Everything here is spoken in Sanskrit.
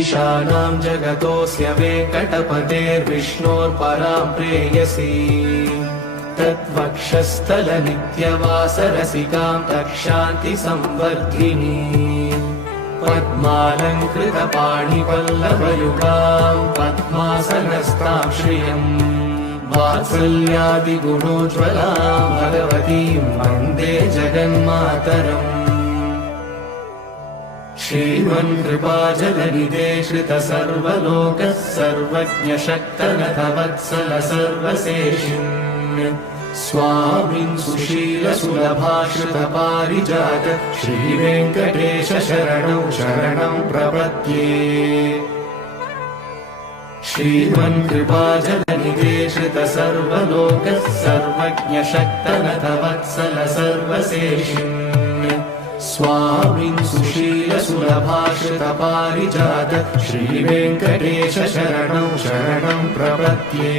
ईशानां जगतोऽस्य वेङ्कटपतेर्विष्णोर्परां प्रेयसी तद्वक्षस्थलनित्यवासरसिकां तक्षान्तिसंवर्धिनी पद्मालङ्कृतपाणिपल्लवयुगां पद्मासनस्तां श्रियम् वात्सल्यादिगुणोज्ज्वलां भगवतीं वन्दे जगन्मातरम् श्रीमन्कृपाजलनिधे श्रितसर्वलोकः सर्वज्ञशक्तनतवत्सल सर्वशेषिन् स्वामिन् सुशीलसुलभाश्रितपारिजात श्रीवेङ्कटेश शरणं शरणं प्रपद्ये श्रीमन्कृपाजलनिधे श्रितसर्वलोकः सर्वज्ञशक्तनतवत्सल सर्वशेषिन् स्वामिन् सुशीलसुलभाश्रितपारिजात श्रीवेङ्कटेश शरणं शरणं प्रपद्ये।